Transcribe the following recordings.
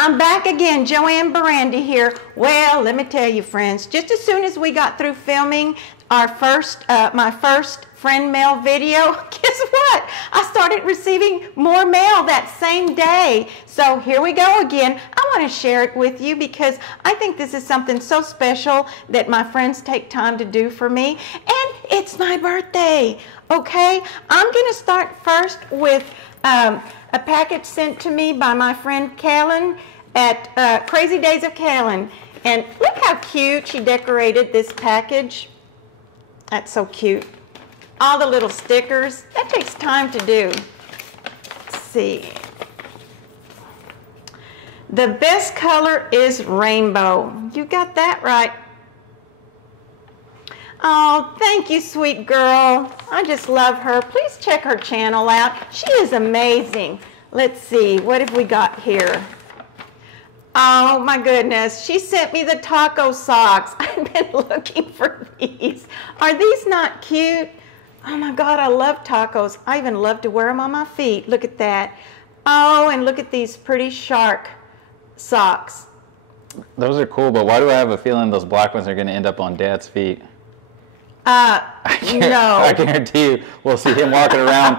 I'm back again, JoAnn Barrandey here. Well, let me tell you, friends, just as soon as we got through filming our my first friend mail video, guess what? I started receiving more mail that same day. So here we go again. I want to share it with you because I think this is something so special that my friends take time to do for me. And it's my birthday, okay? I'm going to start first with a package sent to me by my friend Kailyn at Crazy Days of Kailyn. And look how cute she decorated this package. That's so cute. All the little stickers. That takes time to do. Let's see. The best color is rainbow. You got that right. Oh, thank you, sweet girl. I just love her. Please check her channel out. She is amazing. Let's see, what have we got here? Oh my goodness, she sent me the taco socks. I've been looking for these. Are these not cute? Oh my God, I love tacos. I even love to wear them on my feet. Look at that. Oh, and look at these pretty shark socks. Those are cool, but why do I have a feeling those black ones are going to end up on Dad's feet? No. I guarantee you we'll see him walking around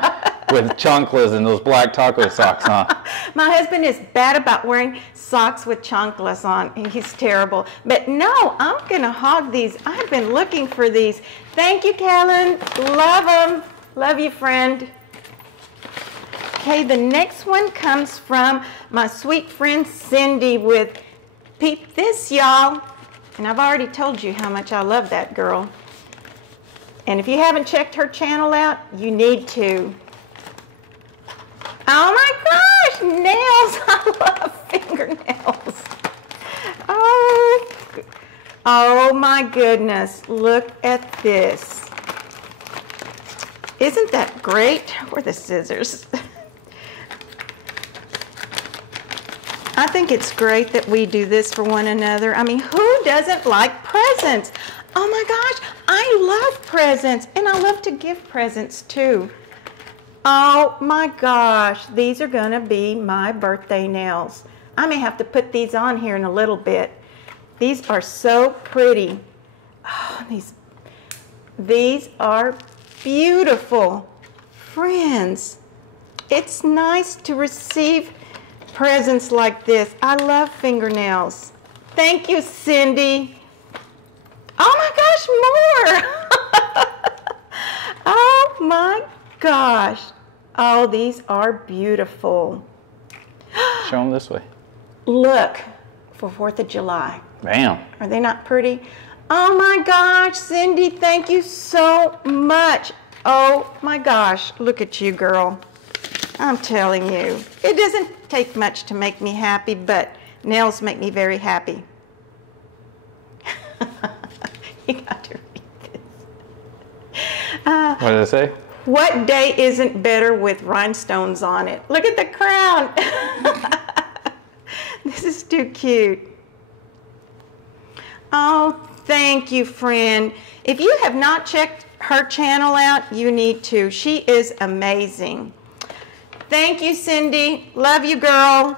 with chanclas and those black taco socks on. My husband is bad about wearing socks with chanclas on. He's terrible. But no, I'm going to hog these. I've been looking for these. Thank you, Kailyn. Love them. Love you, friend. Okay, the next one comes from my sweet friend Cindy with Peep This, y'all. And I've already told you how much I love that girl. And if you haven't checked her channel out, you need to. Oh my gosh, nails! I love fingernails. Oh my goodness, look at this. Isn't that great? Where are the scissors? I think it's great that we do this for one another. I mean, who doesn't like presents? Oh my gosh, I love presents, and I love to give presents too. Oh my gosh, these are gonna be my birthday nails. I may have to put these on here in a little bit. These are so pretty. Oh, these are beautiful. Friends, it's nice to receive presents like this. I love fingernails. Thank you, Cindy. Oh my gosh, more! Oh my gosh. Oh, these are beautiful. Show them this way. Look, for 4th of July. Bam. Are they not pretty? Oh my gosh, Cindy, thank you so much. Oh my gosh, look at you, girl. I'm telling you, it doesn't take much to make me happy, but nails make me very happy. You got to read this. What did it say? What day isn't better with rhinestones on it? Look at the crown. This is too cute. Oh, thank you, friend. If you have not checked her channel out, you need to. She is amazing. Thank you, Cindy. Love you, girl.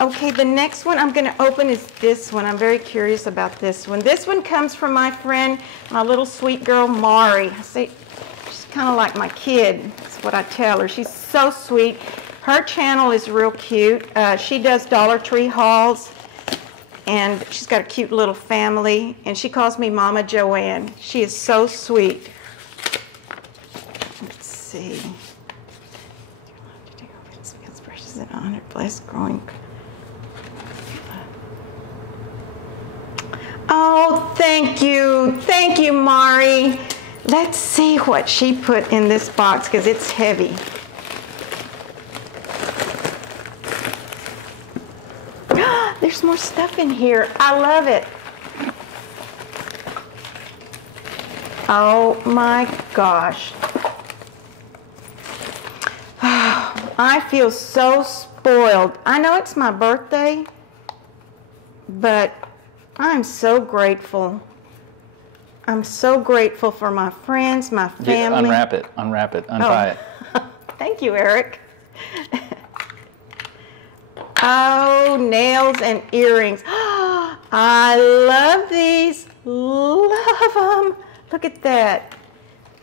Okay, the next one I'm going to open is this one. I'm very curious about this one. This one comes from my friend, my little sweet girl, Mari. I say, she's kind of like my kid. That's what I tell her. She's so sweet. Her channel is real cute. She does Dollar Tree hauls, and she's got a cute little family, and she calls me Mama JoAnn. She is so sweet. Let's see. Brushes it on her blessed growing. Oh, thank you, Mari. Let's see what she put in this box because it's heavy. There's more stuff in here. I love it. Oh my gosh. I feel so spoiled. I know it's my birthday, but I'm so grateful. I'm so grateful for my friends, my family. Unwrap it, untie it. Thank you, Eric. Oh, nails and earrings. I love these. Love them. Look at that.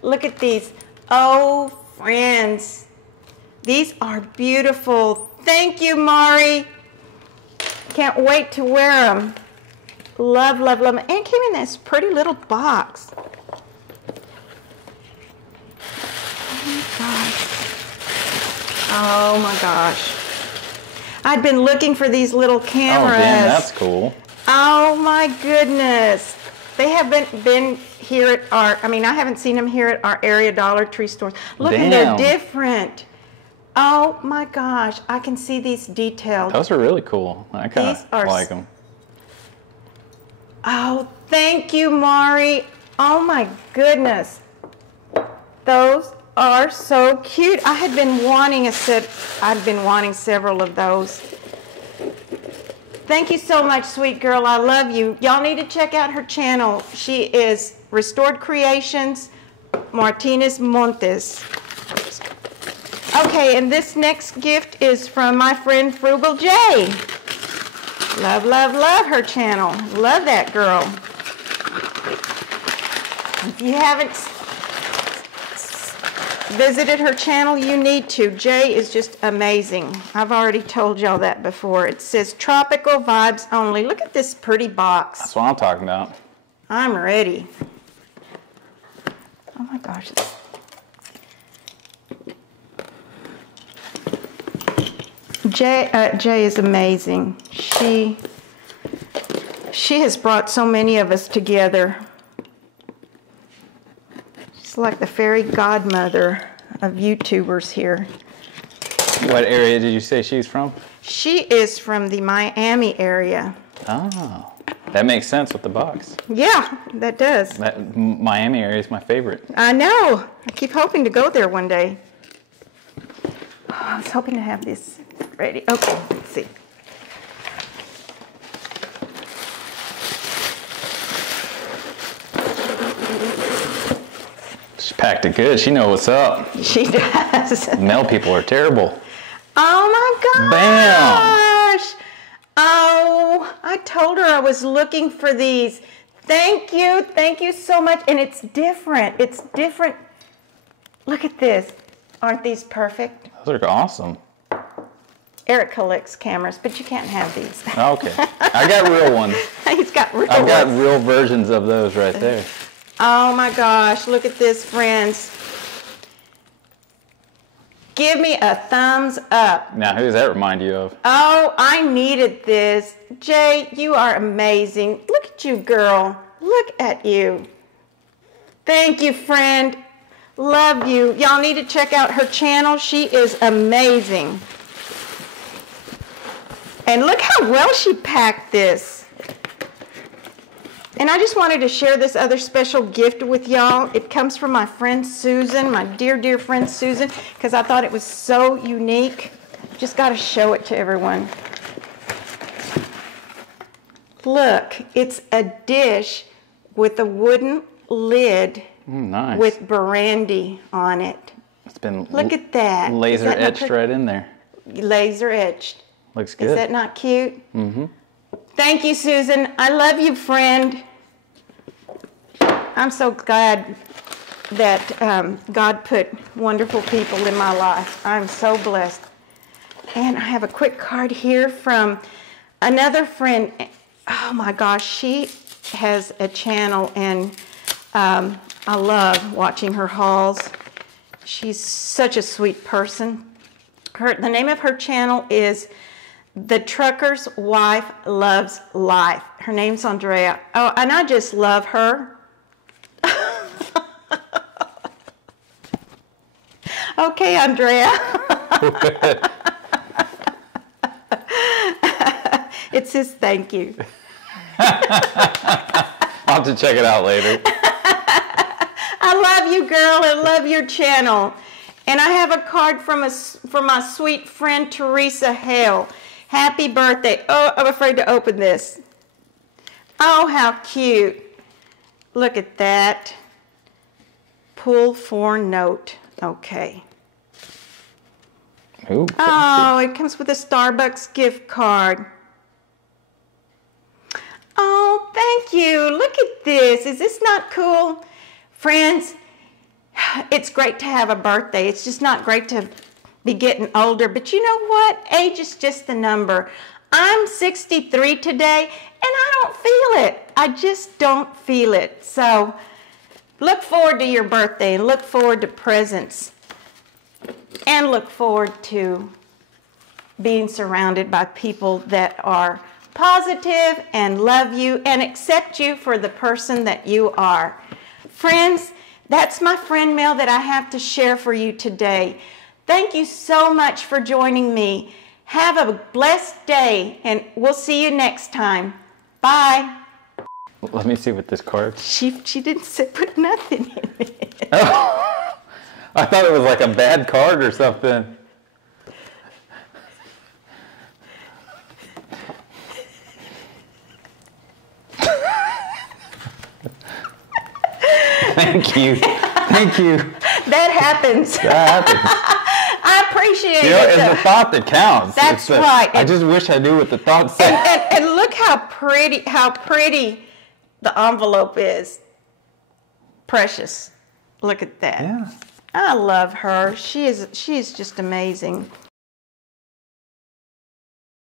Look at these. Oh, friends. These are beautiful. Thank you, Mari. Can't wait to wear them. Love, love, love them. And came in this pretty little box. Oh my gosh. I've been looking for these little cameras. Oh, damn, that's cool. Oh my goodness. They haven't been here at our, I haven't seen them here at our area Dollar Tree stores. Look, and they're different. Oh my gosh, I can see these detailed. Those are really cool. I kind of like them. Oh, thank you, Mari. Oh my goodness. Those are so cute. I had been wanting a set. I've been wanting several of those. Thank you so much, sweet girl. I love you. Y'all need to check out her channel. She is Restored Creations Martinez Montes. Okay, and this next gift is from my friend Frugal Jay. Love, love, love her channel. Love that girl. If you haven't visited her channel, you need to. Jay is just amazing. I've already told y'all that before. It says tropical vibes only. Look at this pretty box. That's what I'm talking about. I'm ready. Oh my gosh. Jay is amazing. She has brought so many of us together. She's like the fairy godmother of YouTubers here. What area did you say she's from? She is from the Miami area. Oh, that makes sense with the box. Yeah, that does. That Miami area is my favorite. I know. I keep hoping to go there one day. Oh, I was hoping to have this ready. Okay, let's see. She packed it good. She knows what's up. She does. Mail people are terrible. Oh my gosh. Bam. Oh, I told her I was looking for these. Thank you so much. And it's different. It's different. Look at this. Aren't these perfect? Those are awesome. Eric collects cameras, but you can't have these. Okay. I got real ones. He's got real ones. I've got real versions of those right there. Oh my gosh, look at this, friends. Give me a thumbs up. Now, who does that remind you of? Oh, I needed this. Jay, you are amazing. Look at you, girl. Look at you. Thank you, friend. Love you. Y'all need to check out her channel. She is amazing. And look how well she packed this. And I just wanted to share this other special gift with y'all. It comes from my friend Susan, my dear, dear friend Susan, because I thought it was so unique. Just got to show it to everyone. Look, it's a dish with a wooden lid nice. With Barrandey on it. It's been Look at that. Laser etched right in there. Laser etched. Looks good. Is that not cute? Mm-hmm. Thank you, Susan. I love you, friend. I'm so glad that God put wonderful people in my life. I'm so blessed. And I have a quick card here from another friend. Oh my gosh, she has a channel, and I love watching her hauls. She's such a sweet person. The name of her channel is The Trucker's Wife Loves Life. Her name's Andrea. Oh, and I just love her. Okay, Andrea. It says thank you. I'll have to check it out later. I love you, girl. I love your channel. And I have a card from my sweet friend Teresa Hale. Happy birthday. Oh, I'm afraid to open this. Oh, how cute. Look at that. Pull for note. Okay. Ooh, Oh, it comes with a Starbucks gift card. Oh, thank you. Look at this. Is this not cool? Friends, it's great to have a birthday. It's just not great to be getting older. But you know what? Age is just the number. I'm 63 today, and I don't feel it. I just don't feel it. So look forward to your birthday, and look forward to presents, and look forward to being surrounded by people that are positive and love you and accept you for the person that you are. Friends, that's my friend mail that I have to share for you today. Thank you so much for joining me. Have a blessed day, and we'll see you next time. Bye. Let me see what this card. She didn't put nothing in it. Oh, I thought it was like a bad card or something. Thank you. Thank you. That happens. That happens. I appreciate You know, it. it's the thought that counts. That's right. I just wish I knew what the thought said. And look how pretty the envelope is. Precious. Look at that. Yeah. I love her. She is just amazing.